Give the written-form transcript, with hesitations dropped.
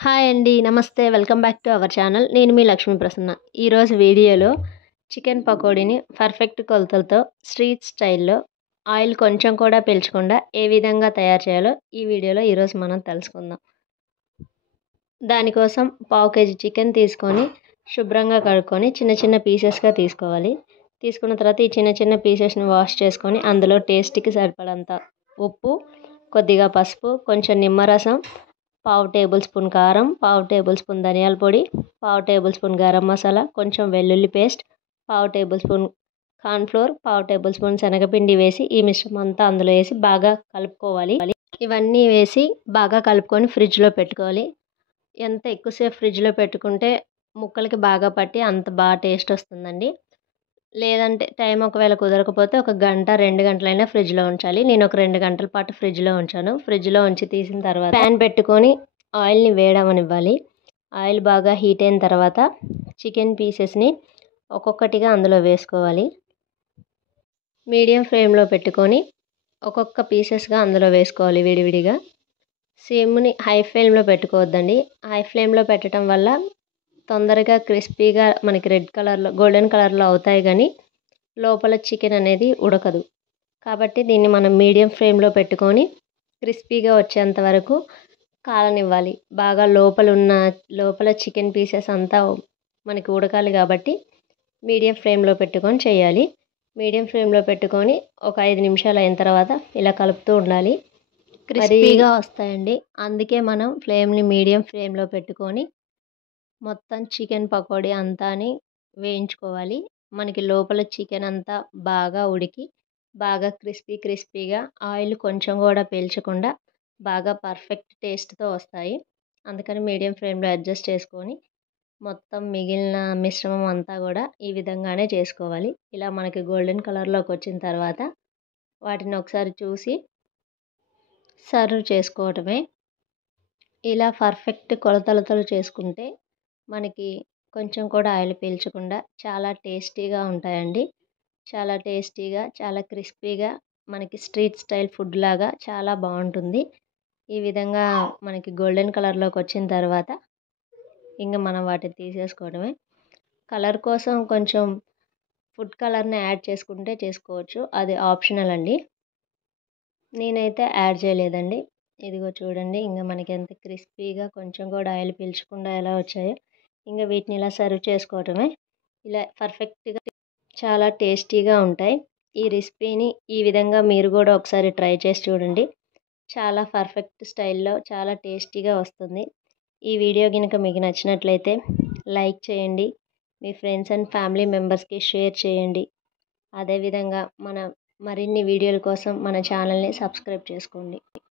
Hi అండి. నమస్తే. Welcome back to our channel. నేను మీ లక్ష్మీ ప్రసన్న. ఈరోజు వీడియోలో చికెన్ పకోడీని పర్ఫెక్ట్ కొలతలతో స్ట్రీట్ స్టైల్‌లో ఆయిల్ కొంచెం కూడా పీల్చకుండా ఏ విధంగా తయారు చేయాలో ఈ వీడియోలో ఈరోజు మనం తెలుసుకుందాం. దానికోసం పావు కేజీ చికెన్ తీసుకొని శుభ్రంగా కడుక్కొని చిన్న చిన్న పీసెస్‌గా తీసుకోవాలి. తీసుకున్న తర్వాత ఈ చిన్న చిన్న పీసెస్‌ని వాష్ చేసుకొని అందులో టేస్ట్‌కి సరిపడంత ఉప్పు, కొద్దిగా పసుపు, కొంచెం నిమ్మరసం, పావు టేబుల్ స్పూన్ కారం, పావు టేబుల్ స్పూన్ ధనియాల పొడి, పావు టేబుల్ స్పూన్ గరం మసాలా, కొంచెం వెల్లుల్లి పేస్ట్, పావు టేబుల్ స్పూన్ కార్న్‌ఫ్లోర్, పావు టేబుల్ స్పూన్ శనగపిండి వేసి ఈ మిశ్రమం అంతా అందులో వేసి బాగా కలుపుకోవాలి. ఇవన్నీ వేసి బాగా కలుపుకొని ఫ్రిడ్జ్‌లో పెట్టుకోవాలి. ఎంత ఎక్కువసేపు ఫ్రిడ్జ్‌లో పెట్టుకుంటే ముక్కలకి బాగా పట్టి అంత బాగా టేస్ట్ వస్తుందండి. లేదంటే టైం ఒకవేళ కుదరకపోతే ఒక గంట, 2 గంటలైనా ఫ్రిడ్జ్‌లో ఉంచాలి. నేను ఒక 2 గంటల పాటు ఫ్రిడ్జ్‌లో ఉంచాను. ఫ్రిడ్జ్‌లో ఉంచి తీసిన తర్వాత ప్యాన్ పెట్టుకొని ఆయిల్‌ని వేడవ్వనివ్వాలి. ఆయిల్ బాగా హీట్ అయిన తర్వాత చికెన్ పీసెస్‌ని ఒక్కొక్కటిగా అందులో వేసుకోవాలి. మీడియం ఫ్లేమ్‌లో పెట్టుకొని ఒక్కొక్క పీసెస్‌గా అందులో వేసుకోవాలి విడివిడిగా. సిమ్‌ని హై ఫ్లేమ్‌లో పెట్టుకోవద్దండి. హై ఫ్లేమ్‌లో పెట్టడం వల్ల తొందరగా క్రిస్పీగా మనకి రెడ్ కలర్‌లో, గోల్డెన్ కలర్‌లో అవుతాయి గానీ లోపల చికెన్ అనేది ఉడకదు. కాబట్టి దీన్ని మనం మీడియం ఫ్లేమ్‌లో పెట్టుకొని క్రిస్పీగా వచ్చేంత వరకు కాలనివ్వాలి. బాగా లోపల చికెన్ పీసెస్ అంతా మనకి ఉడకాలి కాబట్టి మీడియం ఫ్లేమ్‌లో పెట్టుకొని చేయాలి. మీడియం ఫ్లేమ్‌లో పెట్టుకొని ఒక 5 నిమిషాలు అయిన తర్వాత ఇలా కలుపుతూ ఉండాలి. క్రిస్పీగా వస్తాయండి. అందుకే మనం ఫ్లేమ్‌ని మీడియం ఫ్లేమ్‌లో పెట్టుకొని మొత్తం చికెన్ పకోడీ అంతాని వేయించుకోవాలి. మనకి లోపల చికెన్ అంతా బాగా ఉడికి, బాగా క్రిస్పీగా ఆయిల్ కొంచెం కూడా పీల్చకుండా బాగా పర్ఫెక్ట్ టేస్ట్‌తో వస్తాయి. అందుకని మీడియం ఫ్లేమ్‌లో అడ్జస్ట్ చేసుకొని మొత్తం మిగిలిన మిశ్రమం అంతా కూడా ఈ విధంగానే చేసుకోవాలి. ఇలా మనకి గోల్డెన్ కలర్‌లోకి వచ్చిన తర్వాత వాటిని ఒకసారి చూసి సర్వ్ చేసుకోవటమే. ఇలా పర్ఫెక్ట్ కొలతలతో చేసుకుంటే మనకి కొంచెం కూడా ఆయిల్ పీల్చకుండా చాలా టేస్టీగా ఉంటాయండి. చాలా టేస్టీగా, చాలా క్రిస్పీగా మనకి స్ట్రీట్ స్టైల్ ఫుడ్ లాగా చాలా బావుంటుంది. ఈ విధంగా మనకి గోల్డెన్ కలర్‌లోకి వచ్చిన తర్వాత ఇంక మనం వాటిని తీసేసుకోవడమే. కలర్ కోసం కొంచెం ఫుడ్ కలర్‌ని యాడ్ చేసుకుంటే చేసుకోవచ్చు. అది ఆప్షనల్ అండి. నేనైతే యాడ్ చేయలేదండి. ఇదిగో చూడండి ఇంక మనకి ఎంత క్రిస్పీగా కొంచెం కూడా ఆయిల్ పీల్చకుండా ఎలా వచ్చాయో. ఇంక వీటిని ఇలా సర్వ్ చేసుకోవటమే. ఇలా పర్ఫెక్ట్‌గా చాలా టేస్టీగా ఉంటాయి. ఈ రెసిపీని ఈ విధంగా మీరు కూడా ఒకసారి ట్రై చేసి చూడండి. చాలా పర్ఫెక్ట్ స్టైల్‌లో చాలా టేస్టీగా వస్తుంది. ఈ వీడియో గనుక మీకు నచ్చినట్లయితే లైక్ చేయండి. మీ ఫ్రెండ్స్ అండ్ ఫ్యామిలీ మెంబర్స్‌కి షేర్ చేయండి. అదేవిధంగా మరిన్ని వీడియోల కోసం మన ఛానల్‌ని సబ్స్క్రైబ్ చేసుకోండి.